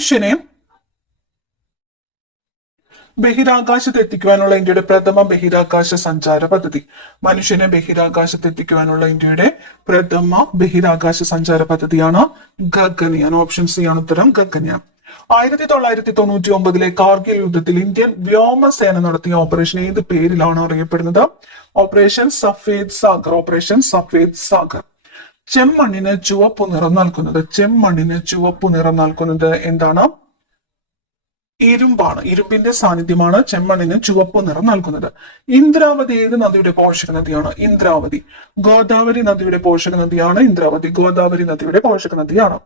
മനുഷ്യനെ ബഹിരാകാശത്ത് എത്തിക്കുവാനുള്ള ഇന്ത്യയുടെ പ്രഥമ ബഹിരാകാശ സഞ്ചാര പദ്ധതി. മനുഷ്യനെ ബഹിരാകാശത്ത് എത്തിക്കുവാനുള്ള ഇന്ത്യയുടെ പ്രഥമ ബഹിരാകാശ സഞ്ചാര പദ്ധതിയാണ് ഗഗൻയാൻ. ഓപ്ഷൻ സി ആണ് ഉത്തരം, ഗഗൻയാൻ. 1999 കാർഗിൽ യുദ്ധത്തിൽ ഇന്ത്യൻ വ്യോമസേന നടത്തിയ ഓപ്പറേഷൻ ഏത് പേരിലാണ് അറിയപ്പെടുന്നത്? ഓപ്പറേഷൻ സഫേദ് സാഗർ. ഓപ്പറേഷൻ സഫേദ് സാഗർ. ചെമ്മണ്ണിന് ചുവപ്പു നിറം നൽകുന്നത്, ചെമ്മണ്ണിന് ചുവപ്പു നിറം നൽകുന്നത് എന്താണ്? ഇരുമ്പാണ്. ഇരുമ്പിന്റെ സാന്നിധ്യമാണ് ചെമ്മണ്ണിന് ചുവപ്പ് നിറം നൽകുന്നത്. ഇന്ദ്രാവതി ഏത് നദിയുടെ പോഷക നദിയാണ്? ഇന്ദ്രാവതി. ഗോദാവരി നദിയുടെ പോഷക നദിയാണ് ഇന്ദ്രാവതി. ഗോദാവരി നദിയുടെ പോഷക നദിയാണ്.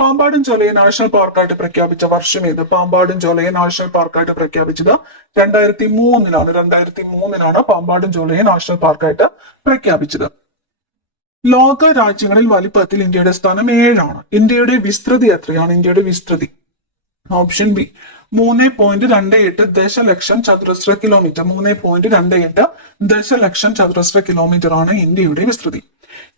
പാമ്പാടും ചോലയെ നാഷണൽ പാർക്കായിട്ട് പ്രഖ്യാപിച്ച വർഷം ഏത്? പാമ്പാടും ചോലയെ നാഷണൽ പാർക്കായിട്ട് പ്രഖ്യാപിച്ചത് 2003 2003 പാമ്പാടും ചോലയെ നാഷണൽ പാർക്കായിട്ട് പ്രഖ്യാപിച്ചത്. ലോക രാജ്യങ്ങളിൽ വലിപ്പത്തിൽ ഇന്ത്യയുടെ സ്ഥാനം 7ആണ്. ഇന്ത്യയുടെ വിസ്തൃതി എത്രയാണ്? ഇന്ത്യയുടെ വിസ്തൃതി ഓപ്ഷൻ ബി 3.28 ദശലക്ഷം ചതുരശ്ര കിലോമീറ്റർ. 3.28 ദശലക്ഷം ചതുരശ്ര കിലോമീറ്റർ ആണ് ഇന്ത്യയുടെ വിസ്തൃതി.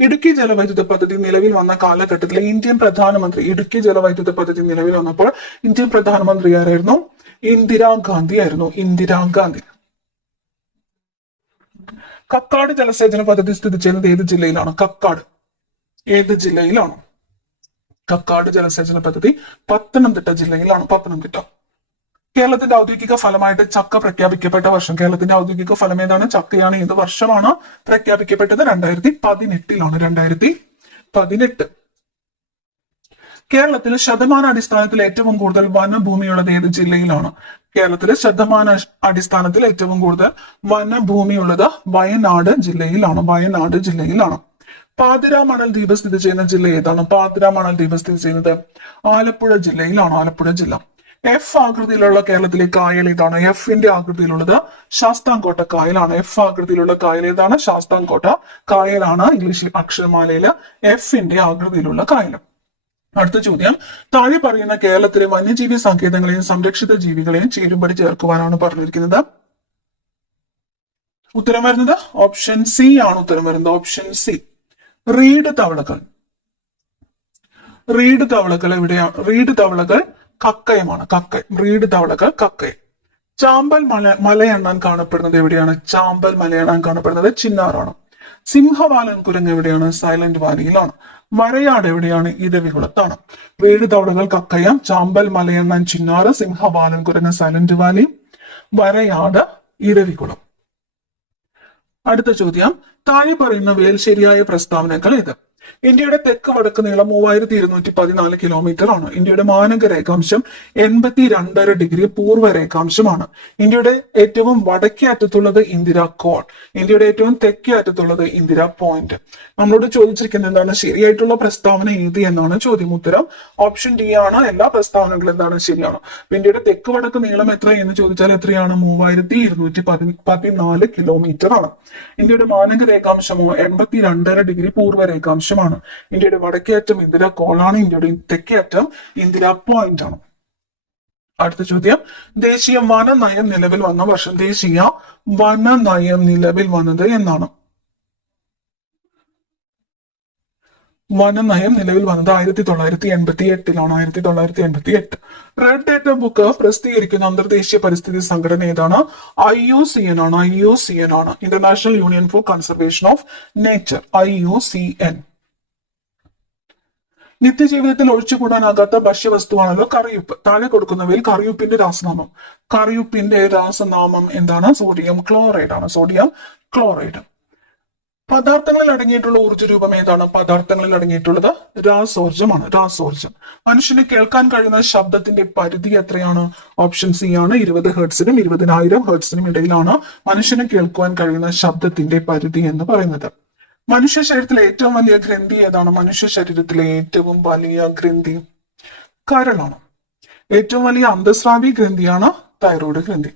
ഇടുക്കി ജലവൈദ്യുത പദ്ധതി നിലവിൽ വന്ന കാലഘട്ടത്തിലെ ഇന്ത്യൻ പ്രധാനമന്ത്രി, ഇടുക്കി ജലവൈദ്യുത പദ്ധതി നിലവിൽ വന്നപ്പോൾ ഇന്ത്യൻ പ്രധാനമന്ത്രി ആരായിരുന്നു? ഇന്ദിരാഗാന്ധി ആയിരുന്നു. ഇന്ദിരാഗാന്ധി. കക്കാട് ജലസേചന പദ്ധതി സ്ഥിതി ചെയ്യുന്നത് ഏത് ജില്ലയിലാണ്? കക്കാട് ഏത് ജില്ലയിലാണ്? കക്കാട് ജലസേചന പദ്ധതി പത്തനംതിട്ട ജില്ലയിലാണ്. പത്തനംതിട്ട. കേരളത്തിന്റെ ഔദ്യോഗിക ഫലമായിട്ട് ചക്ക പ്രഖ്യാപിക്കപ്പെട്ട വർഷം, കേരളത്തിന്റെ ഔദ്യോഗിക ഫലം ഏതാണ്? ചക്കയാണ്. ഏത് വർഷമാണ് പ്രഖ്യാപിക്കപ്പെട്ടത്? 2018 2018. കേരളത്തിൽ ശതമാനാടിസ്ഥാനത്തിൽ ഏറ്റവും കൂടുതൽ വനഭൂമിയുള്ളത് ഏത് ജില്ലയിലാണ്? കേരളത്തിലെ ശതമാന അടിസ്ഥാനത്തിൽ ഏറ്റവും കൂടുതൽ വനഭൂമിയുള്ളത് വയനാട് ജില്ലയിലാണ്. വയനാട് ജില്ലയിലാണ്. പാതിരാമണൽ ദ്വീപ് സ്ഥിതി ചെയ്യുന്ന ജില്ല ഏതാണ്? പാതിരാമണൽ ദ്വീപ് സ്ഥിതി ചെയ്യുന്നത് ആലപ്പുഴ ജില്ലയിലാണ്. ആലപ്പുഴ ജില്ല. എഫ് ആകൃതിയിലുള്ള കേരളത്തിലെ കായൽ ഏതാണ്? എഫിന്റെ ആകൃതിയിലുള്ളത് ശാസ്താംകോട്ട കായലാണ്. എഫ് ആകൃതിയിലുള്ള കായൽ ഏതാണ്? ശാസ്താംകോട്ട കായലാണ്. ഇംഗ്ലീഷ് അക്ഷരമാലയില് എഫിന്റെ ആകൃതിയിലുള്ള കായൽ. അടുത്ത ചോദ്യം, താഴെ പറയുന്ന കേരളത്തിലെ വന്യജീവി സങ്കേതങ്ങളെയും സംരക്ഷിത ജീവികളെയും ചേരുംപടി ചേർക്കുവാനാണ് പറഞ്ഞിരിക്കുന്നത്. ഉത്തരം വരുന്നത് ഓപ്ഷൻ സി ആണ്. ഉത്തരം വരുന്നത് ഓപ്ഷൻ സി. റീഡ് തവളകൾ. റീഡ് തവളകൾ എവിടെയാണ്? റീഡ് തവളകൾ കക്കയമാണ്. കക്കയം. റീഡ് തവളകൾ കക്കയം. ചാമ്പൽ മലയെണ്ണാൻ കാണപ്പെടുന്നത് എവിടെയാണ്? ചാമ്പൽ മലയെണ്ണാൻ കാണപ്പെടുന്നത് ചിന്നാറാണ്. സിംഹവാലൻ കുരങ്ങ് എവിടെയാണ്? സൈലന്റ് വാലിയിലാണ്. വരയാട് എവിടെയാണ്? ഇരവികുളത്താണ്. റീഡ് തവളകൾ കക്കയം, ചാമ്പൽ മലയെണ്ണാൻ ചിന്നാറ്, സിംഹവാലൻ കുരങ്ങ് സൈലന്റ് വാലി, വരയാട് ഇരവികുളം. അടുത്ത ചോദ്യം, താഴെ പറയുന്നവയിൽ ശരിയായ പ്രസ്താവനകൾ ഏത്? ഇന്ത്യയുടെ തെക്ക് വടക്ക് നീളം 3214 കിലോമീറ്റർ ആണ്. ഇന്ത്യയുടെ മാനക രേഖാംശം 82.5 ഡിഗ്രി പൂർവ്വ രേഖാംശമാണ്. ഇന്ത്യയുടെ ഏറ്റവും വടക്കേ അറ്റത്തുള്ളത് ഇന്ദിര കോൺ. ഇന്ത്യയുടെ ഏറ്റവും തെക്കേ അറ്റത്തുള്ളത് ഇന്ദിര പോയിന്റ്. നമ്മളോട് ചോദിച്ചിരിക്കുന്നത് എന്താണ്? ശരിയായിട്ടുള്ള പ്രസ്താവന ഏത് എന്നാണ് ചോദ്യം. ഉത്തരം ഓപ്ഷൻ ഡി ആണ്. എല്ലാ പ്രസ്താവനകളും എന്താണ്? ശരിയാണ്. ഇന്ത്യയുടെ തെക്ക് വടക്ക് നീളം എത്ര എന്ന് ചോദിച്ചാൽ എത്രയാണ്? 3214 കിലോമീറ്റർ ആണ്. ഇന്ത്യയുടെ മാനക രേഖാംശമോ 82.5 ഡിഗ്രി പൂർവ്വ രേഖാംശമാണ്. ഇന്ത്യയുടെ വടക്കേ അറ്റം ഇന്ദിര കോളാണ്. ഇന്ത്യയുടെ തെക്കേ അറ്റം ഇന്ദിര പോയിന്റ് ആണ്. അടുത്ത ചോദ്യം, ദേശീയ വനനയം നിലവിൽ വന്ന വർഷം? ദേശീയ വനനയം നിലവിൽ വന്നത് എന്നാണ്? വനനയം നിലവിൽ വന്നത് 1988 1988. റെഡ് ഡേറ്റ ബുക്ക് പ്രസിദ്ധീകരിക്കുന്ന അന്തർദേശീയ പരിസ്ഥിതി സംഘടന ഏതാണ്? IUCN ആണ്. IUCN ആണ്. International union for conservation of nature. IUCN. നിത്യജീവിതത്തിൽ ഒഴിച്ചുകൂടാനാകാത്ത ഭക്ഷ്യവസ്തുവാണല്ലോ കറിയുപ്പ്. താഴെ കൊടുക്കുന്നവയിൽ കറിയുപ്പിന്റെ രാസനാമം. കറിയുപ്പിന്റെ രാസനാമം എന്താണ്? സോഡിയം ക്ലോറൈഡ് ആണ്. Sodium chloride. പദാർത്ഥങ്ങളിൽ അടങ്ങിയിട്ടുള്ള ഊർജ്ജ രൂപം ഏതാണ്? പദാർത്ഥങ്ങളിൽ അടങ്ങിയിട്ടുള്ളത് രാസോർജമാണ്. രാസോർജം. മനുഷ്യന് കേൾക്കാൻ കഴിയുന്ന ശബ്ദത്തിന്റെ പരിധി എത്രയാണ്? ഓപ്ഷൻ സി ആണ്. 20 ഹെർട്സിനും 20,000 ഹെർട്സിനും ഇടയിലാണ് മനുഷ്യന് കേൾക്കുവാൻ കഴിയുന്ന ശബ്ദത്തിന്റെ പരിധി എന്ന് പറയുന്നത്. മനുഷ്യ ശരീരത്തിലെ ഏറ്റവും വലിയ ഗ്രന്ഥി ഏതാണ്? മനുഷ്യ ശരീരത്തിലെ ഏറ്റവും വലിയ ഗ്രന്ഥി കരളാണ്. ഏറ്റവും വലിയ അന്തസ്രാവി ഗ്രന്ഥിയാണ് തൈറോയ്ഡ് ഗ്രന്ഥി.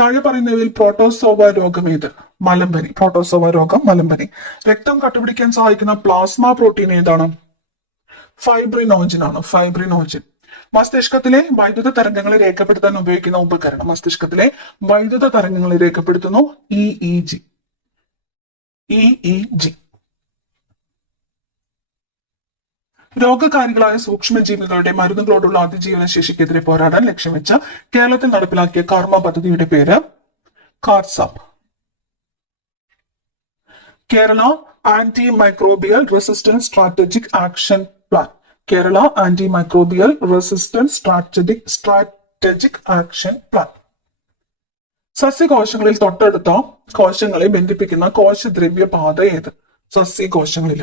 താഴെ പറയുന്നവയിൽ പ്രോട്ടോസോവ രോഗം ഏത്? മലമ്പനി. പ്രോട്ടോസോവ രോഗം മലമ്പനി. രക്തം കട്ടുപിടിക്കാൻ സഹായിക്കുന്ന പ്ലാസ്മ പ്രോട്ടീൻ ഏതാണ്? ഫൈബ്രിനോജൻ ആണ്. ഫൈബ്രിനോജൻ. മസ്തിഷ്കത്തിലെ വൈദ്യുത തരംഗങ്ങളെ രേഖപ്പെടുത്താൻ ഉപയോഗിക്കുന്ന ഉപകരണം. മസ്തിഷ്കത്തിലെ വൈദ്യുത തരംഗങ്ങളെ രേഖപ്പെടുത്തുന്നു EEG. EEG. രോഗകാരികളായ സൂക്ഷ്മജീവികളുടെ മരുന്നുകളോടുള്ള അതിജീവന ശേഷിക്കെതിരെ പോരാടാൻ ലക്ഷ്യം വെച്ച് കേരളത്തിൽ നടപ്പിലാക്കിയ കർമ്മ പദ്ധതിയുടെ പേര് KARSAP. Kerala anti microbial resistance strategic action plan. Kerala anti microbial resistance strategic action plan. സസ്യകോശങ്ങളിൽ തൊട്ടടുത്ത കോശങ്ങളെ ബന്ധിപ്പിക്കുന്ന കോശദ്രവ്യ പാത ഏത്? സസ്യകോശങ്ങളിൽ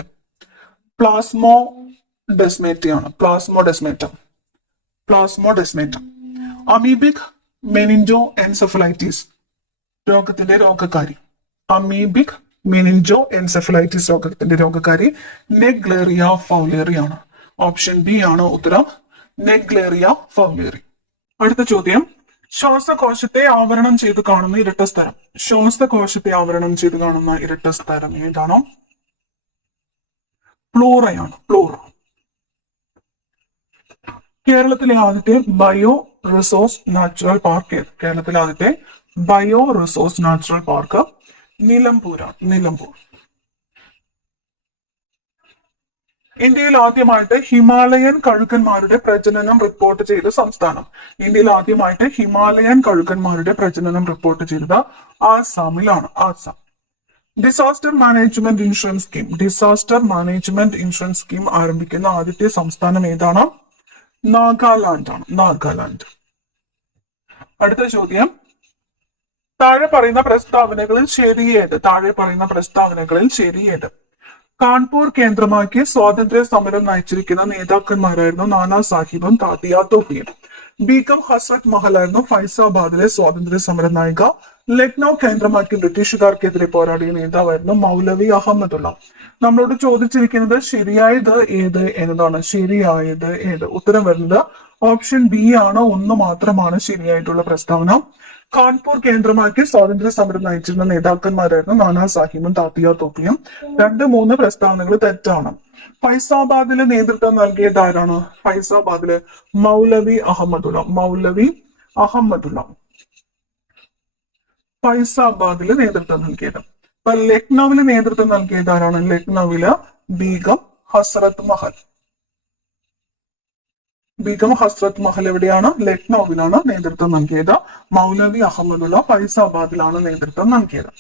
പ്ലാസ്മോഡെസ്മേറ്റയാണ്. പ്ലാസ്മോഡെസ്മേറ്റം. അമീബിക് മെനിൻജോ എൻസെഫലൈറ്റിസ് രോഗത്തിന്റെ രോഗകാരി. അമീബിക് മെനിൻജോ എൻസെഫലൈറ്റിസ് രോഗത്തിന്റെ രോഗകാരി നെഗ്ലേറിയ ഫൗലേറി ആണ്. ഓപ്ഷൻ ബി ആണ് ഉത്തരം, നെഗ്ലേറിയ ഫൗലേറി. അടുത്ത ചോദ്യം, ശ്വാസകോശത്തെ ആവരണം ചെയ്ത് കാണുന്ന ഇരട്ട സ്ഥലം. ശ്വാസകോശത്തെ ആവരണം ചെയ്ത് കാണുന്ന ഇരട്ട സ്ഥലം ഏതാണോ? പ്ലൂറയാണ്. പ്ലൂറ. കേരളത്തിലെ ആദ്യത്തെ ബയോ റിസോഴ്സ് നാച്ചുറൽ പാർക്ക് ഏത്? കേരളത്തിലെ ആദ്യത്തെ ബയോ റിസോഴ്സ് നാച്ചുറൽ പാർക്ക് നിലമ്പൂരാണ്. നിലമ്പൂർ. ഇന്ത്യയിൽ ആദ്യമായിട്ട് ഹിമാലയൻ കഴുകന്മാരുടെ പ്രജനനം റിപ്പോർട്ട് ചെയ്ത സംസ്ഥാനം. ഇന്ത്യയിൽ ആദ്യമായിട്ട് ഹിമാലയൻ കഴുകന്മാരുടെ പ്രജനനം റിപ്പോർട്ട് ചെയ്തത് ആസാമിലാണ്. Assam. Disaster management insurance scheme. Disaster management insurance scheme ആരംഭിക്കുന്ന ആദ്യത്തെ സംസ്ഥാനം ഏതാണ്? നാഗാലാൻഡ് ആണ്. നാഗാലാൻഡ്. അടുത്ത ചോദ്യം, താഴെ പറയുന്ന പ്രസ്താവനകളിൽ ശരിയേത്? താഴെ പറയുന്ന പ്രസ്താവനകളിൽ ശരിയേത്? കാൺപൂർ കേന്ദ്രമാക്കി സ്വാതന്ത്ര്യ സമരം നയിച്ചിരിക്കുന്ന നേതാക്കന്മാരായിരുന്നു നാനാ സാഹിബും താത്തിയ തോപ്പിയും. ബീഗം ഹസ്രത് മഹലായിരുന്നു ഫൈസാബാദിലെ സ്വാതന്ത്ര്യ സമര നായിക. ലക്നൌ കേന്ദ്രമാക്കി ബ്രിട്ടീഷുകാർക്കെതിരെ പോരാടിയ നേതാവായിരുന്നു മൗലവി അഹമ്മദുള്ള. നമ്മളോട് ചോദിച്ചിരിക്കുന്നത് ശരിയായത് ഏത് എന്നതാണ്. ശരിയായത് ഏത്? ഉത്തരം വരുന്നത് ഓപ്ഷൻ ബി ആണ്. ഒന്ന് മാത്രമാണ് ശരിയായിട്ടുള്ള പ്രസ്താവന. കാൺപൂർ കേന്ദ്രമാക്കി സ്വാതന്ത്ര്യ സമരം നയിച്ചിരുന്ന നേതാക്കന്മാരായിരുന്നു നാനാ സാഹിബും താത്തിയ തോപ്പിയും. 2-3 പ്രസ്താവനകൾ തെറ്റാണ്. ഫൈസാബാദില് നേതൃത്വം നൽകിയത് ആരാണ്? ഫൈസാബാദില് മൗലവി അഹമ്മദുള്ള. മൗലവി അഹമ്മദുള്ള ഫൈസാബാദില് നേതൃത്വം നൽകിയത്. അപ്പൊ ലക്നൌവില് നേതൃത്വം നൽകിയത് ആരാണ്? ലക്നൌവില് ബീഗം ഹസ്രത് മഹൽ. ബീഗം ഹസ്രത് മഹൽ എവിടെയാണ്? ലക്നൌവിലാണ് നേതൃത്വം നൽകിയത്. മൗലവി അഹമ്മദുള്ള ഫൈസാബാദിലാണ് നേതൃത്വം നൽകിയത്.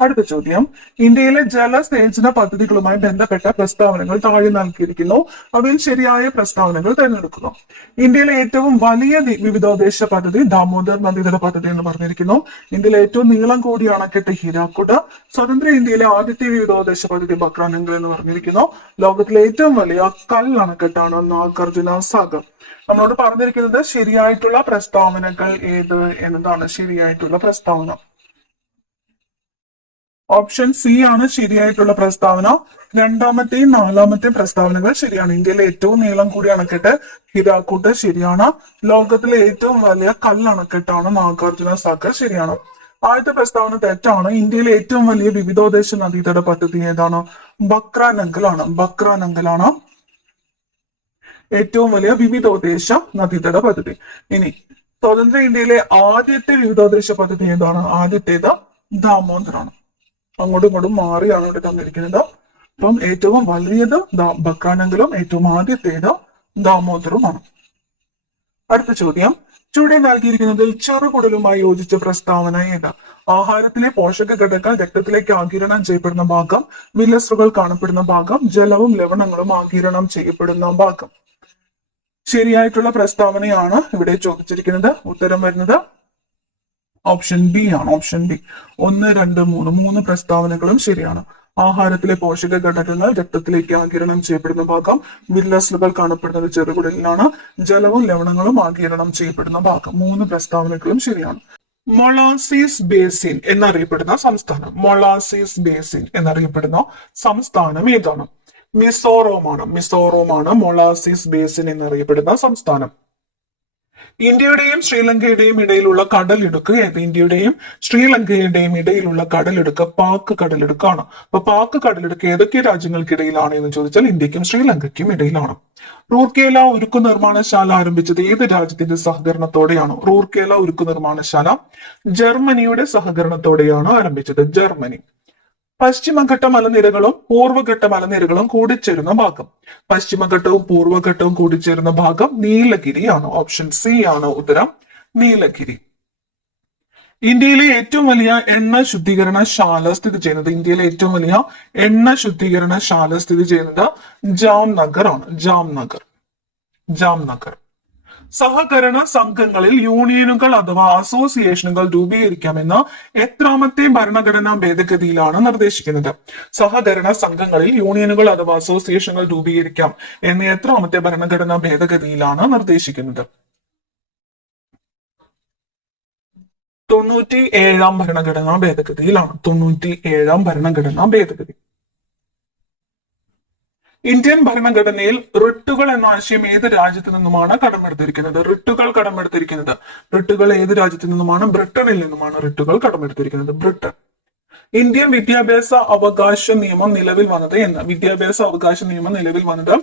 അടുത്ത ചോദ്യം, ഇന്ത്യയിലെ ജലസേചന പദ്ധതികളുമായി ബന്ധപ്പെട്ട പ്രസ്താവനകൾ താഴെ നൽകിയിരിക്കുന്നു. അവയിൽ ശരിയായ പ്രസ്താവനകൾ തിരഞ്ഞെടുക്കുന്നു. ഇന്ത്യയിലെ ഏറ്റവും വലിയ വിവിധോദ്ദേശ പദ്ധതി ദാമോദർ നദീതട പദ്ധതി എന്ന് പറഞ്ഞിരിക്കുന്നു. ഇന്ത്യയിലെ ഏറ്റവും നീളം കൂടിയ അണക്കെട്ട് ഹീരാക്കുഡ്. സ്വതന്ത്ര ഇന്ത്യയിലെ ആദ്യത്തെ വിവിധോദ്ദേശ പദ്ധതി ബക്രാനങ്കൽ എന്ന് പറഞ്ഞിരിക്കുന്നു. ലോകത്തിലെ ഏറ്റവും വലിയ അണക്കെട്ടാണ് നാഗാർജുന സാഗർ. നമ്മളോട് പറഞ്ഞിരിക്കുന്നത് ശരിയായിട്ടുള്ള പ്രസ്താവനകൾ ഏത് എന്നതാണ്. ശരിയായിട്ടുള്ള പ്രസ്താവന ഓപ്ഷൻ സി ആണ് ശരിയായിട്ടുള്ള പ്രസ്താവന. 2-ാമത്തെയും 4-ാമത്തെയും പ്രസ്താവനകൾ ശരിയാണ്. ഇന്ത്യയിലെ ഏറ്റവും നീളം കൂടിയ അണക്കെട്ട് ഹിരാക്കുഡ് ശരിയാണ്. ലോകത്തിലെ ഏറ്റവും വലിയ കല്ലണക്കെട്ടാണ് നാഗാർജുന സാഗർ ശരിയാണ്. ആദ്യത്തെ പ്രസ്താവന തെറ്റാണ്. ഇന്ത്യയിലെ ഏറ്റവും വലിയ വിവിധോദ്ദേശ നദീതട പദ്ധതി ഏതാണ്? ബക്രാനങ്കലാണ്. ബക്രാനങ്കലാണ് ഏറ്റവും വലിയ വിവിധോദ്ദേശ നദീതട പദ്ധതി. ഇനി സ്വതന്ത്ര ഇന്ത്യയിലെ ആദ്യത്തെ വിവിധോദ്ദേശ പദ്ധതി ഏതാണ്? ആദ്യത്തേത് ദാമോദറാണ്. അങ്ങോട്ടും ഇങ്ങോട്ടും മാറിയാണ് ഇവിടെ തന്നിരിക്കുന്നത്. അപ്പം ഏറ്റവും വലിയത് ബക്രാനങ്കലും ഏറ്റവും ആദ്യത്തേത് ദാമോദറുമാണ്. അടുത്ത ചോദ്യം, ചുവടെ നൽകിയിരിക്കുന്നതിൽ ചെറുകുടലുമായി യോജിച്ച പ്രസ്താവന ഏത്? ആഹാരത്തിലെ പോഷക ഘടകങ്ങൾ രക്തത്തിലേക്ക് ആഗിരണം ചെയ്യപ്പെടുന്ന ഭാഗം, വില്ലസുകൾ കാണപ്പെടുന്ന ഭാഗം, ജലവും ലവണങ്ങളും ആഗിരണം ചെയ്യപ്പെടുന്ന ഭാഗം. ശരിയായിട്ടുള്ള പ്രസ്താവനയാണ് ഇവിടെ ചോദിച്ചിരിക്കുന്നത്. ഉത്തരം വരുന്നത് ഓപ്ഷൻ ബി ആണ്. Option B. 1, 2, 3 പ്രസ്താവനകളും ശരിയാണ്. ആഹാരത്തിലെ പോഷക ഘടകങ്ങൾ രക്തത്തിലേക്ക് ആഗിരണം ചെയ്യപ്പെടുന്ന ഭാഗം, വില്ലസുകൾ കാണപ്പെടുന്നത് ചെറുകുടലിലാണ്, ജലവും ലവണങ്ങളും ആഗിരണം ചെയ്യപ്പെടുന്ന ഭാഗം. 3 പ്രസ്താവനകളും ശരിയാണ്. മൊളാസിസ് ബേസിൻ എന്നറിയപ്പെടുന്ന സംസ്ഥാനം. മൊളാസിസ് ബേസിൻ എന്നറിയപ്പെടുന്ന സംസ്ഥാനം ഏതാണ്? മിസോറമാണ്. മിസോറമാണ് മൊളാസിസ് ബേസിൻ എന്നറിയപ്പെടുന്ന സംസ്ഥാനം. ഇന്ത്യയുടെയും ശ്രീലങ്കയുടെയും ഇടയിലുള്ള കടലിടുക്ക് ഏത്? ഇന്ത്യയുടെയും ശ്രീലങ്കയുടെയും ഇടയിലുള്ള കടലിടുക്ക് പാക് കടലിടുക്കാണ്. അപ്പൊ പാക് കടലിടുക്ക് ഏതൊക്കെ രാജ്യങ്ങൾക്കിടയിലാണ് എന്ന് ചോദിച്ചാൽ ഇന്ത്യക്കും ശ്രീലങ്കയ്ക്കും ഇടയിലാണ്. റൂർക്കേല ഉരുക്കു നിർമ്മാണശാല ആരംഭിച്ചത് ഏത് രാജ്യത്തിന്റെ സഹകരണത്തോടെയാണ്? റൂർക്കേല ഉരുക്കു നിർമ്മാണശാല ജർമ്മനിയുടെ സഹകരണത്തോടെയാണ് ആരംഭിച്ചത്. ജർമ്മനി. പശ്ചിമഘട്ട മലനിരകളും പൂർവ്വഘട്ട മലനിരകളും കൂടിച്ചേരുന്ന ഭാഗം. പശ്ചിമഘട്ടവും പൂർവ്വഘട്ടവും കൂടിച്ചേരുന്ന ഭാഗം നീലഗിരിയാണ്. ഓപ്ഷൻ സി ആണ് ഉത്തരം, നീലഗിരി. ഇന്ത്യയിലെ ഏറ്റവും വലിയ എണ്ണ ശുദ്ധീകരണശാല സ്ഥിതി ചെയ്യുന്നത്, ഇന്ത്യയിലെ ഏറ്റവും വലിയ എണ്ണ ശുദ്ധീകരണശാല സ്ഥിതി ചെയ്യുന്നത് ജാംനഗർ ആണ്. ജാംനഗർ. സഹകരണ സംഘങ്ങളിൽ യൂണിയനുകൾ അഥവാ അസോസിയേഷനുകൾ രൂപീകരിക്കാമെന്ന് എത്രാമത്തെ ഭരണഘടനാ ഭേദഗതിയിലാണ് നിർദ്ദേശിക്കുന്നത്? സഹകരണ സംഘങ്ങളിൽ യൂണിയനുകൾ അഥവാ അസോസിയേഷനുകൾ രൂപീകരിക്കാം എന്ന് എത്രാമത്തെ ഭരണഘടനാ ഭേദഗതിയിലാണ് നിർദ്ദേശിക്കുന്നത്? 97-ാം ഭരണഘടനാ ഭേദഗതിയിലാണ്. 97-ാം ഭരണഘടനാ ഭേദഗതി. ഇന്ത്യൻ ഭരണഘടനയിൽ റിട്ടുകൾ എന്ന ആശയം ഏത് രാജ്യത്തു നിന്നുമാണ് കടമെടുത്തിരിക്കുന്നത്? റിട്ടുകൾ ഏത് രാജ്യത്തു നിന്നുമാണ്? ബ്രിട്ടനിൽ നിന്നുമാണ് റിട്ടുകൾ കടമെടുത്തിരിക്കുന്നത്. ബ്രിട്ടൻ. ഇന്ത്യൻ വിദ്യാഭ്യാസ അവകാശ നിയമം നിലവിൽ വന്നത് എന്ന്? വിദ്യാഭ്യാസ അവകാശ നിയമം നിലവിൽ വന്നത്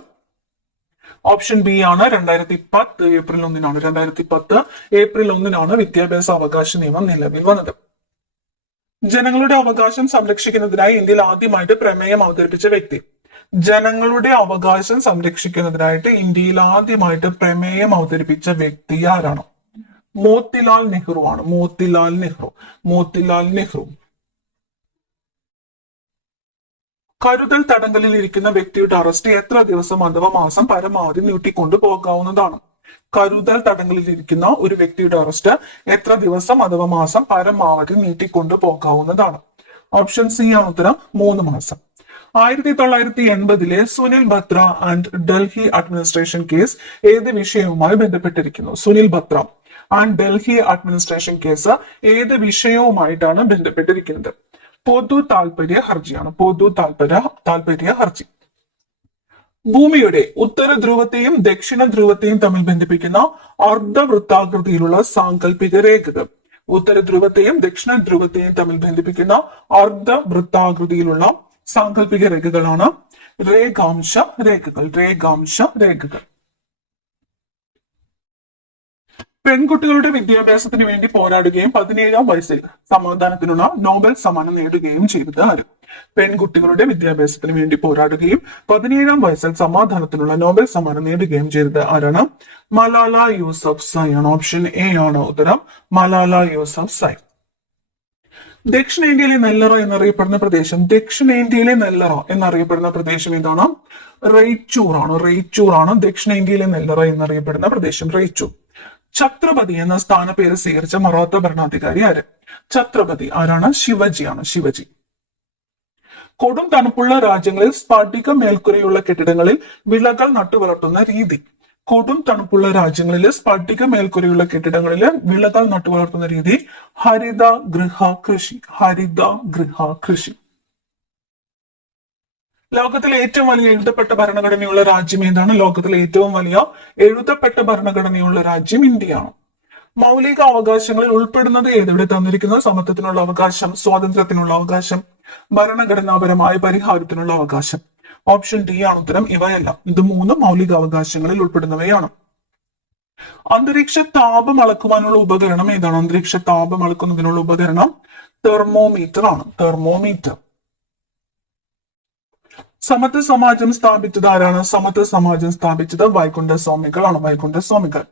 ഓപ്ഷൻ ബി ആണ്, 2010 ഏപ്രിൽ 1-നാണ്. 2010 ഏപ്രിൽ 1-നാണ് വിദ്യാഭ്യാസ അവകാശ നിയമം നിലവിൽ വന്നത്. ജനങ്ങളുടെ അവകാശം സംരക്ഷിക്കുന്നതിനായി ഇന്ത്യയിൽ ആദ്യമായിട്ട് പ്രമേയം അവതരിപ്പിച്ച വ്യക്തി? ജനങ്ങളുടെ അവകാശം സംരക്ഷിക്കുന്നതിനായിട്ട് ഇന്ത്യയിൽ ആദ്യമായിട്ട് പ്രമേയം അവതരിപ്പിച്ച വ്യക്തി ആരാണ്? മോത്തിലാൽ നെഹ്റു ആണ്. മോത്തിലാൽ നെഹ്റു. കരുതൽ തടങ്കലിൽ ഇരിക്കുന്ന വ്യക്തിയുടെ അറസ്റ്റ് എത്ര ദിവസം അഥവാ മാസം പരമാവധി നീട്ടിക്കൊണ്ടു പോകാവുന്നതാണ്? കരുതൽ തടങ്കലിൽ ഇരിക്കുന്ന ഒരു വ്യക്തിയുടെ അറസ്റ്റ് എത്ര ദിവസം അഥവാ മാസം പരമാവധി നീട്ടിക്കൊണ്ടു പോകാവുന്നതാണ്? ഓപ്ഷൻ സി ആണ് ഉത്തരം, 3 മാസം. 1980-ലെ Sunil Batra and Delhi administration case ഏത് വിഷയവുമായി ബന്ധപ്പെട്ടിരിക്കുന്നു? Sunil Batra and Delhi administration case ഏത് വിഷയവുമായിട്ടാണ് ബന്ധപ്പെട്ടിരിക്കുന്നത്? പൊതു താൽപര്യ ഹർജിയാണ്. താൽപര്യ ഹർജി. ഭൂമിയുടെ ഉത്തര ധ്രുവത്തെയും ദക്ഷിണ ധ്രുവത്തെയും തമ്മിൽ ബന്ധിപ്പിക്കുന്ന അർദ്ധവൃത്താകൃതിയിലുള്ള സാങ്കല്പിക രേഖകൾ. ഉത്തര ധ്രുവത്തെയും ദക്ഷിണ ധ്രുവത്തെയും തമ്മിൽ ബന്ധിപ്പിക്കുന്ന അർദ്ധവൃത്താകൃതിയിലുള്ള സാങ്കല്പിക രേഖകളാണ് രേഖാംശ രേഖകൾ. പെൺകുട്ടികളുടെ വിദ്യാഭ്യാസത്തിന് വേണ്ടി പോരാടുകയും 17-ാം വയസ്സിൽ സമാധാനത്തിനുള്ള നോബൽ സമ്മാനം നേടുകയും ചെയ്തത് ആര്? പെൺകുട്ടികളുടെ വിദ്യാഭ്യാസത്തിന് വേണ്ടി പോരാടുകയും 17-ാം വയസ്സിൽ സമാധാനത്തിനുള്ള നോബൽ സമ്മാനം നേടുകയും ചെയ്തത് ആരാണ്? മലാല യൂസഫ്സായി ആണ്. ഓപ്ഷൻ എ ആണ് ഉത്തരം, മലാല യൂസഫ്സായി. ദക്ഷിണേന്ത്യയിലെ നെല്ലറ എന്നറിയപ്പെടുന്ന പ്രദേശം ഏതാണ്? റെയ്ച്ചൂർ ആണ്. ദക്ഷിണേന്ത്യയിലെ നെല്ലറ എന്നറിയപ്പെടുന്ന പ്രദേശം റെയ്ച്ചൂർ. ഛത്രപതി എന്ന സ്ഥാനപ്പേര് സ്വീകരിച്ച മറാത്ത ഭരണാധികാരി ആര്? ഛത്രപതി ആരാണ്? ശിവജി. കൊടും തണുപ്പുള്ള രാജ്യങ്ങളിൽ സ്ഫടിക മേൽക്കൂരയുള്ള കെട്ടിടങ്ങളിൽ വിളകൾ നട്ടുവളർത്തുന്ന രീതി. കൊടും തണുപ്പുള്ള രാജ്യങ്ങളിൽ സ്ഫടിക മേൽക്കൂരയുള്ള കെട്ടിടങ്ങളിൽ വിളകൾ നട്ടുവളർത്തുന്ന രീതി ഹരിത ഗൃഹ കൃഷി. ലോകത്തിലെ ഏറ്റവും വലിയ എഴുതപ്പെട്ട ഭരണഘടനയുള്ള രാജ്യം ഏതാണ്? ലോകത്തിലെ ഏറ്റവും വലിയ എഴുതപ്പെട്ട ഭരണഘടനയുള്ള രാജ്യം ഇന്ത്യയാണ്. മൗലിക അവകാശങ്ങളിൽ ഉൾപ്പെടുന്നത് ഏത്? ഇവിടെ തന്നിരിക്കുന്നത് സമത്വത്തിനുള്ള അവകാശം, സ്വാതന്ത്ര്യത്തിനുള്ള അവകാശം, ഭരണഘടനാപരമായ പരിഹാരത്തിനുള്ള അവകാശം. ഓപ്ഷൻ ഡി ആണ് ഉത്തരം, ഇവയെല്ലാം. ഇത് 3 മൗലിക അവകാശങ്ങളിൽ ഉൾപ്പെടുന്നവയാണ്. അന്തരീക്ഷ താപം അളക്കുവാനുള്ള ഉപകരണം ഏതാണ്? അന്തരീക്ഷ താപം അളക്കുന്നതിനുള്ള ഉപകരണം തെർമോമീറ്റർ ആണ്. സമത്വ സമാജം സ്ഥാപിച്ചത് ആരാണ്? സമത്വ സമാജം സ്ഥാപിച്ചത് വൈകുണ്ഠ സ്വാമികൾ.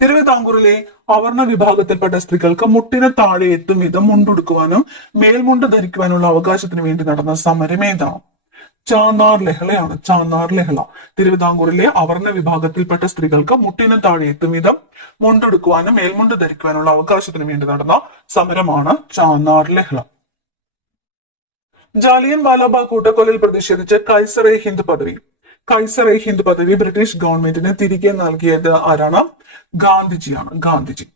തിരുവിതാംകൂറിലെ അവർണ വിഭാഗത്തിൽപ്പെട്ട സ്ത്രീകൾക്ക് മുട്ടിന് താഴെ എത്തും വിധം മുണ്ടുടുക്കുവാനും മേൽമുണ്ട് ധരിക്കുവാനുള്ള അവകാശത്തിന് വേണ്ടി നടന്ന സമരം ഏതാണ്? ചാന്നാർ ലഹളയാണ്. തിരുവിതാംകൂറിലെ അവർണ വിഭാഗത്തിൽപ്പെട്ട സ്ത്രീകൾക്ക് മുട്ടിന് താഴെ എത്തും വിധം മുണ്ടെടുക്കുവാനും മേൽമുണ്ട് ധരിക്കുവാനുള്ള അവകാശത്തിന് വേണ്ടി നടന്ന സമരമാണ് ചാന്നാർ ലഹള. ജാലിയൻ വാലാബാഗ് കൂട്ടക്കൊലയിൽ പ്രതിഷേധിച്ച് കൈസറെ ഹിന്ദ് പദവി ബ്രിട്ടീഷ് ഗവൺമെന്റിന് തിരികെ നൽകിയത് ആരാണ്? ഗാന്ധിജി.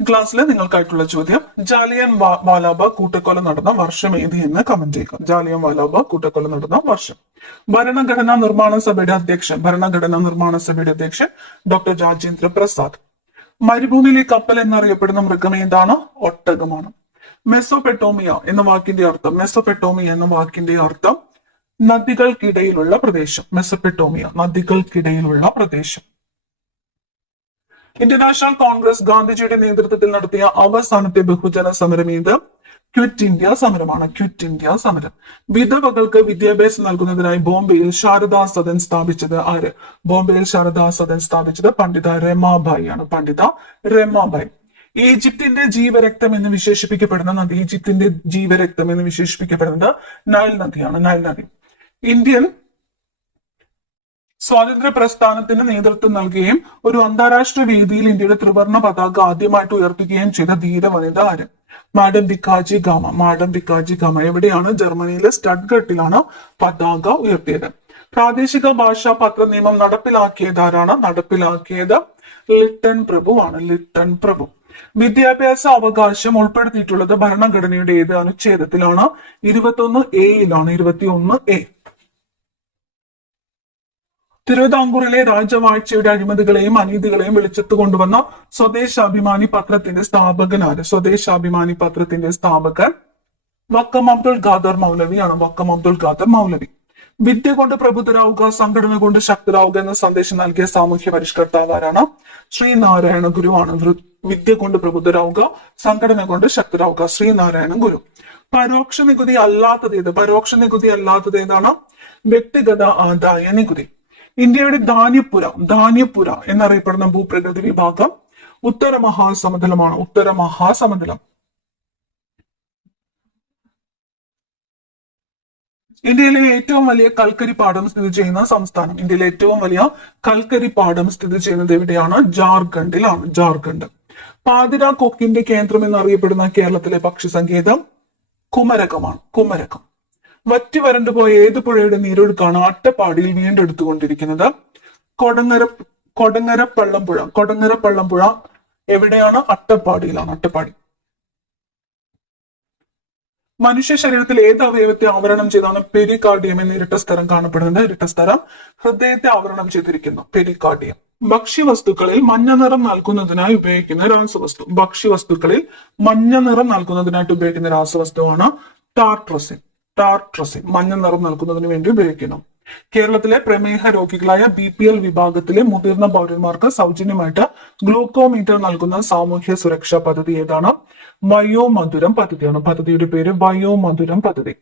ക്ലാസ്സിൽ നിങ്ങൾക്കായിട്ടുള്ള ചോദ്യം, ജാലിയൻ വാലാബാഗ് കൂട്ടക്കൊല നടന്ന വർഷം ഏത് എന്ന് കമന്റ് ചെയ്യുക. ജാലിയൻ വാലാബാഗ് കൂട്ടക്കൊല നടന്ന വർഷം. ഭരണഘടനാ നിർമ്മാണ സഭയുടെ അധ്യക്ഷൻ ഡോക്ടർ രാജേന്ദ്ര പ്രസാദ്. മരുഭൂമിയിലെ കപ്പൽ എന്നറിയപ്പെടുന്ന മൃഗം ഏതാണ്? ഒട്ടകമാണ്. മെസോപെട്ടോമിയ എന്ന വാക്കിന്റെ അർത്ഥം നദികൾക്കിടയിലുള്ള പ്രദേശം. ഇന്ത്യൻ നാഷണൽ കോൺഗ്രസ് ഗാന്ധിജിയുടെ നേതൃത്വത്തിൽ നടത്തിയ അവസാനത്തെ ബഹുജന സമരം ഏത്? ക്വിറ്റ് ഇന്ത്യ സമരമാണ്. ക്വിറ്റ് ഇന്ത്യ സമരം. വിധവകൾക്ക് വിദ്യാഭ്യാസം നൽകുന്നതിനായി ബോംബെയിൽ ശാരദാ സദൻ സ്ഥാപിച്ചത് ആര്? ബോംബെയിൽ ശാരദാ സദൻ സ്ഥാപിച്ചത് പണ്ഡിത രമാബായി ആണ്. പണ്ഡിത രമാബായി. ഈജിപ്തിന്റെ ജീവരക്തം എന്ന് വിശേഷിപ്പിക്കപ്പെടുന്ന നദി, ഈജിപ്തിന്റെ ജീവരക്തം എന്ന് വിശേഷിപ്പിക്കപ്പെടുന്നത് നൈൽ നദിയാണ്. നൈൽ നദി. ഇന്ത്യൻ സ്വാതന്ത്ര്യ പ്രസ്ഥാനത്തിന് നേതൃത്വം നൽകുകയും ഒരു അന്താരാഷ്ട്ര വേദിയിൽ ഇന്ത്യയുടെ ത്രിവർണ്ണ പതാക ആദ്യമായിട്ട് ഉയർത്തുകയും ചെയ്ത ധീര വനിത ആര്? മാഡം വിക്കാജി ഗാമ. മാഡം വിക്കാജി ഗാമ. എവിടെയാണ്? ജർമ്മനിയിലെ സ്റ്റഡ്ഗട്ടിലാണ് പതാക ഉയർത്തിയത്. പ്രാദേശിക ഭാഷാ പത്ര നിയമം നടപ്പിലാക്കിയത് ആരാണ്? നടപ്പിലാക്കിയത് ലിട്ടൺ പ്രഭു ആണ്. ലിട്ടൺ പ്രഭു. വിദ്യാഭ്യാസ അവകാശം ഉൾപ്പെടുത്തിയിട്ടുള്ളത് ഭരണഘടനയുടെ ഏത് അനുച്ഛേദത്തിലാണ്? 21A-യിലാണ്. 21A. തിരുവിതാംകൂറിലെ രാജവാഴ്ചയുടെ അഴിമതികളെയും അനീതികളെയും വെളിച്ചത്ത് കൊണ്ടുവന്ന സ്വദേശാഭിമാനി പത്രത്തിന്റെ സ്ഥാപകൻ ആര്? സ്വദേശാഭിമാനി പത്രത്തിന്റെ സ്ഥാപകൻ വക്കം അബ്ദുൾ ഖാദർ മൗലവിയാണ്. വക്കം അബ്ദുൾ ഖാദർ മൗലവി. വിദ്യ കൊണ്ട് പ്രബുദ്ധരാവുക, സംഘടന കൊണ്ട് ശക്തരാവുക എന്ന സന്ദേശം നൽകിയ സാമൂഹ്യ പരിഷ്കർത്താവ് ആരാണ്? ശ്രീനാരായണ ഗുരു ആണ്. വിദ്യ കൊണ്ട് പ്രബുദ്ധരാവുക, സംഘടന കൊണ്ട് ശക്തരാവുക, ശ്രീനാരായണ ഗുരു. പരോക്ഷ നികുതി അല്ലാത്തത് ഏത്? പരോക്ഷ നികുതി അല്ലാത്തത് ഏതാണ്? വ്യക്തിഗത ആദായ നികുതി. ഇന്ത്യയുടെ ധാന്യപ്പുര എന്നറിയപ്പെടുന്ന ഭൂപ്രകൃതി വിഭാഗം ഉത്തര മഹാസമതലമാണ്. ഉത്തര മഹാസമതലം. ഇന്ത്യയിലെ ഏറ്റവും വലിയ കൽക്കരി പാടം സ്ഥിതി ചെയ്യുന്ന സംസ്ഥാനം? ഇന്ത്യയിലെ ഏറ്റവും വലിയ കൽക്കരി പാടം സ്ഥിതി ചെയ്യുന്നത് എവിടെയാണ്? ജാർഖണ്ഡിലാണ്. ജാർഖണ്ഡ്. പാതിര കൊക്കിന്റെ കേന്ദ്രം എന്നറിയപ്പെടുന്ന കേരളത്തിലെ പക്ഷി സങ്കേതം കുമരകമാണ്. കുമരകം. വറ്റി വരണ്ടുപോയ ഏത് പുഴയുടെ നീരൊഴുക്കാണ് അട്ടപ്പാടിയിൽ വീണ്ടെടുത്തുകൊണ്ടിരിക്കുന്നത്? കൊടങ്ങരപ്പള്ളം പുഴ എവിടെയാണ്? അട്ടപ്പാടിയിലാണ്. അട്ടപ്പാടി. മനുഷ്യ ശരീരത്തിൽ ഏത് അവയവത്തെ ആവരണം ചെയ്താണ് പെരികാർഡിയം എന്ന ഇരട്ട സ്ഥലം കാണപ്പെടുന്നത്? ഇരട്ട സ്ഥലം ഹൃദയത്തെ ആവരണം ചെയ്തിരിക്കുന്നു. പെരികാർഡിയം. ഭക്ഷ്യവസ്തുക്കളിൽ മഞ്ഞ നിറം നൽകുന്നതിനായി ഉപയോഗിക്കുന്ന രാസവസ്തു. ഭക്ഷ്യവസ്തുക്കളിൽ മഞ്ഞ നിറം നൽകുന്നതിനായിട്ട് ഉപയോഗിക്കുന്ന രാസവസ്തുവാണ് ടാർട്രസിൻ. ടാർട്രസിൻ മഞ്ഞ നിറം നൽകുന്നതിന് വേണ്ടി ഉപയോഗിക്കുന്നു. കേരളത്തിലെ പ്രമേഹ രോഗികളായ BPL വിഭാഗത്തിലെ മുതിർന്ന പൗരന്മാർക്ക് സൗജന്യമായിട്ട് ഗ്ലൂക്കോമീറ്റർ നൽകുന്ന സാമൂഹ്യ സുരക്ഷാ പദ്ധതി ഏതാണ്? വയോമധുരം പദ്ധതിയാണ്. പദ്ധതിയുടെ പേര് വയോമധുരം പദ്ധതി.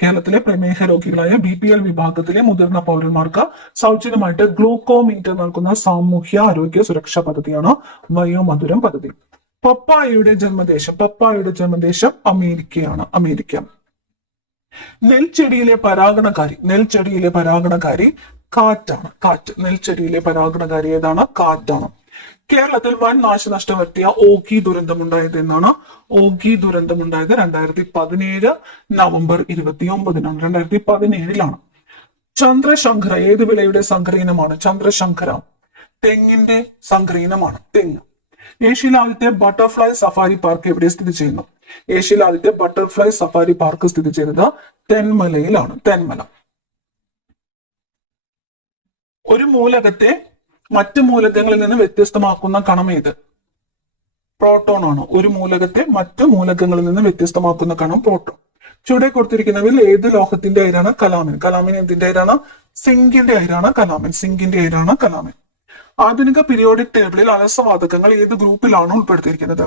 കേരളത്തിലെ പ്രമേഹ രോഗികളായ BPL വിഭാഗത്തിലെ മുതിർന്ന പൗരന്മാർക്ക് സൗജന്യമായിട്ട് ഗ്ലൂക്കോമീറ്റർ നൽകുന്ന സാമൂഹ്യ ആരോഗ്യ സുരക്ഷാ പദ്ധതിയാണ് വയോമധുരം പദ്ധതി. പപ്പായയുടെ ജന്മദേശം അമേരിക്കയാണ്. അമേരിക്ക. നെൽച്ചെടിയിലെ പരാഗണകാരി കാറ്റാണ്. കാറ്റ്. നെൽച്ചെടിയിലെ പരാഗണകാരി ഏതാണ്? കാറ്റാണ്. കേരളത്തിൽ വൻ നാശനഷ്ടം വരുത്തിയ ഓഖി ദുരന്തമുണ്ടായത് എന്നാണ്? ഓഖി ദുരന്തമുണ്ടായത് 2017 നവംബർ 29-നാണ്. 2017-ലാണ്. ചന്ദ്രശങ്കര ഏത് വിളയുടെ സങ്കരയിനമാണ്? ചന്ദ്രശങ്കര തെങ്ങിന്റെ സങ്കരയിനമാണ്. തെങ്ങ്. ഏഷ്യയിലെ ആദ്യത്തെ ബട്ടർഫ്ലൈ സഫാരി പാർക്ക് എവിടെ സ്ഥിതി ചെയ്യുന്നു? ഏഷ്യയിലെ ആദ്യത്തെ ബട്ടർഫ്ലൈ സഫാരി പാർക്ക് സ്ഥിതി ചെയ്യുന്നത് തെന്മലയിലാണ്. തെന്മല. ഒരു മൂലകത്തെ മറ്റു മൂലകങ്ങളിൽ നിന്ന് വ്യത്യസ്തമാക്കുന്ന കണം ഏത്? പ്രോട്ടോൺ ആണ്. ഒരു മൂലകത്തെ മറ്റു മൂലകങ്ങളിൽ നിന്ന് വ്യത്യസ്തമാക്കുന്ന കണം പ്രോട്ടോൺ. ചുവടെ കൊടുത്തിരിക്കുന്നവയിൽ ഏത് ലോഹത്തിന്റെ അയിരാണ് കലാമിൻ? കലാമിൻ എന്തിന്റെ അയിരാണ്? സിങ്കിന്റെ അയിരാണ് കലാമിൻ. സിങ്കിന്റെ അയിരാണ് കലാമിൻ. ആധുനിക പീരിയോഡിക് ടേബിളിൽ അലസവാതകങ്ങൾ ഏത് ഗ്രൂപ്പിലാണ് ഉൾപ്പെടുത്തിയിരിക്കുന്നത്?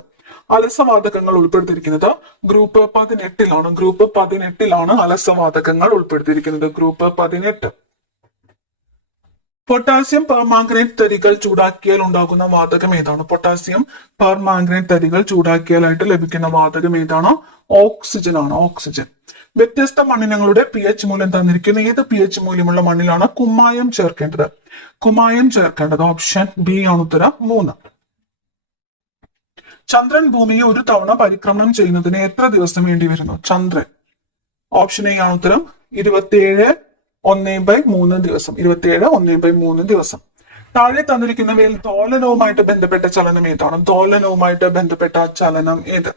അലസവാതകങ്ങൾ ഉൾപ്പെടുത്തിയിരിക്കുന്നത് ഗ്രൂപ്പ് 18-ലാണ്. ഗ്രൂപ്പ് 18-ലാണ് അലസവാതകങ്ങൾ ഉൾപ്പെടുത്തിയിരിക്കുന്നത്. ഗ്രൂപ്പ് 18. പൊട്ടാസ്യം പെർമാംഗനേറ്റ് തരികൾ ചൂടാക്കിയാൽ ഉണ്ടാകുന്ന വാതകം ഏതാണ്? പൊട്ടാസ്യം പെർമാംഗനേറ്റ് തരികൾ ചൂടാക്കിയാലായിട്ട് ലഭിക്കുന്ന വാതകം ഏതാണ്? ഓക്സിജൻ ആണ്. ഓക്സിജൻ. വ്യത്യസ്ത മണ്ണിനങ്ങളുടെ pH മൂല്യം തന്നിരിക്കുന്നു. ഏത് pH മൂല്യമുള്ള മണ്ണിലാണ് കുമ്മായം ചേർക്കേണ്ടത്? കുമ്മായം ചേർക്കേണ്ടത് ഓപ്ഷൻ ബി ആണ് ഉത്തരം 3. ചന്ദ്രൻ ഭൂമിയെ ഒരു തവണ പരിക്രമണം ചെയ്യുന്നതിന് എത്ര ദിവസം വേണ്ടി വരുന്നു? ചന്ദ്രൻ. ഓപ്ഷൻ എ ആണ് ഉത്തരം 27 ദിവസം. 27 ദിവസം. താഴെ തന്നിരിക്കുന്നവയിൽ ദോലനവുമായിട്ട് ബന്ധപ്പെട്ട ചലനം ഏതാണ്? ദോലനവുമായിട്ട് ബന്ധപ്പെട്ട ചലനം ഏത്?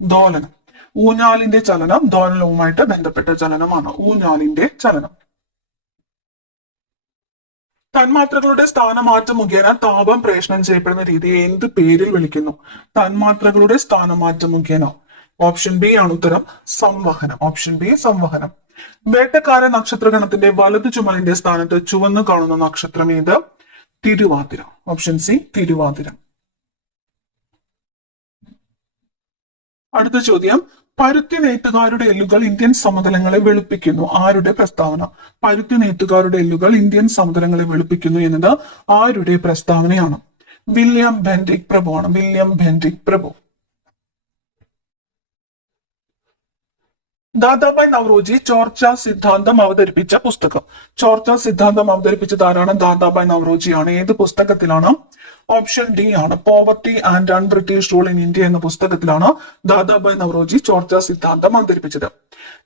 ദോലനം. ഊഞ്ഞാലിന്റെ ചലനം ദോലനവുമായിട്ട് ബന്ധപ്പെട്ട ചലനമാണ്. ഊഞ്ഞാലിന്റെ ചലനം. തന്മാത്രകളുടെ സ്ഥാനമാറ്റം മുഖേന താപം പ്രേഷണം ചെയ്യപ്പെടുന്ന രീതിയെ എന്ത് പേരിൽ വിളിക്കുന്നു? തന്മാത്രകളുടെ സ്ഥാനമാറ്റം മുഖേന. ഓപ്ഷൻ ബി ആണ് ഉത്തരം സംവഹനം. Option B സംവഹനം. വേട്ടക്കാര നക്ഷത്രഗണത്തിന്റെ വലതു ചുമലിന്റെ സ്ഥാനത്ത് ചുവന്നു കാണുന്ന നക്ഷത്രം ഏത്? തിരുവാതിര. Option C Thiruvathira. അടുത്ത ചോദ്യം, പരുത്തി നെയ്ത്തുകാരുടെ എല്ലുകൾ ഇന്ത്യൻ സമതലങ്ങളെ വെളുപ്പിക്കുന്നു. ആരുടെ പ്രസ്താവന? പരുത്തി നെയ്ത്തുകാരുടെ എല്ലുകൾ ഇന്ത്യൻ സമതലങ്ങളെ വെളുപ്പിക്കുന്നു എന്നത് ആരുടെ പ്രസ്താവനയാണ്? വില്യം ബെൻഡിക് പ്രഭു ആണ്. വില്യം ബെൻഡിക് പ്രഭു. ദാദാബായ് നവറോജി ചോർച്ച സിദ്ധാന്തം അവതരിപ്പിച്ച പുസ്തകം. ചോർച്ച സിദ്ധാന്തം അവതരിപ്പിച്ചത് ആരാണ്? ദാദാബായ് നവറോജിയാണ്. ഏത് പുസ്തകത്തിലാണ്? ഓപ്ഷൻ ഡി ആണ്. Poverty and un British rule in India എന്ന പുസ്തകത്തിലാണ് ദാദാബായ് നവറോജി ചോർച്ച സിദ്ധാന്തം അവതരിപ്പിച്ചത്.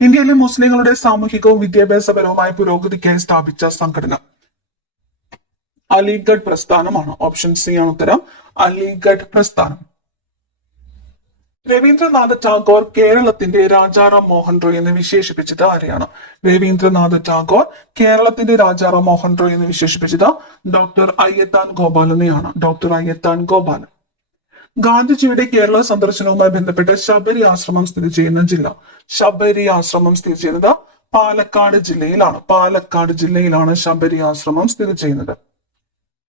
ഇന്ത്യയിലെ മുസ്ലിങ്ങളുടെ സാമൂഹികവും വിദ്യാഭ്യാസപരവുമായ പുരോഗതിക്കായി സ്ഥാപിച്ച സംഘടന അലിഗഡ് പ്രസ്ഥാനമാണ്. ഓപ്ഷൻ സി ആണ് ഉത്തരം. അലിഗഡ് പ്രസ്ഥാനം. രവീന്ദ്രനാഥ ടാഗോർ കേരളത്തിന്റെ രാജാറാം മോഹൻ റോയ് എന്ന് വിശേഷിപ്പിച്ചത് ആരെയാണ്? രവീന്ദ്രനാഥ ടാഗോർ കേരളത്തിന്റെ രാജാറാം മോഹൻ റോയ് എന്ന് വിശേഷിപ്പിച്ചത് ഡോക്ടർ അയ്യത്താൻ ഗോപാലനെയാണ്. ഡോക്ടർ അയ്യത്താൻ ഗോപാലൻ. ഗാന്ധിജിയുടെ കേരള സന്ദർശനവുമായി ബന്ധപ്പെട്ട് ശബരി ആശ്രമം സ്ഥിതി ചെയ്യുന്ന ജില്ല. ശബരി ആശ്രമം സ്ഥിതി ചെയ്യുന്നത് പാലക്കാട് ജില്ലയിലാണ്. പാലക്കാട് ജില്ലയിലാണ് ശബരി ആശ്രമം സ്ഥിതി ചെയ്യുന്നത്.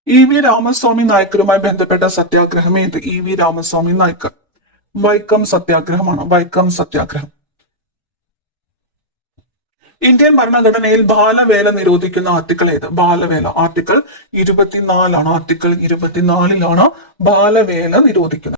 ഇ വി രാമസ്വാമി നായ്ക്കറുമായി ബന്ധപ്പെട്ട സത്യാഗ്രഹം ഏത്? E V Ramaswamy Naicker. വൈക്കം സത്യാഗ്രഹമാണ്. വൈക്കം സത്യാഗ്രഹം. ഇന്ത്യൻ ഭരണഘടനയിൽ ബാലവേല നിരോധിക്കുന്ന ആർട്ടിക്കിൾ ഏത്? ബാലവേല ആർട്ടിക്കിൾ 24 ആണ്. ആർട്ടിക്കിൾ 24 ബാലവേല നിരോധിക്കുന്നത്.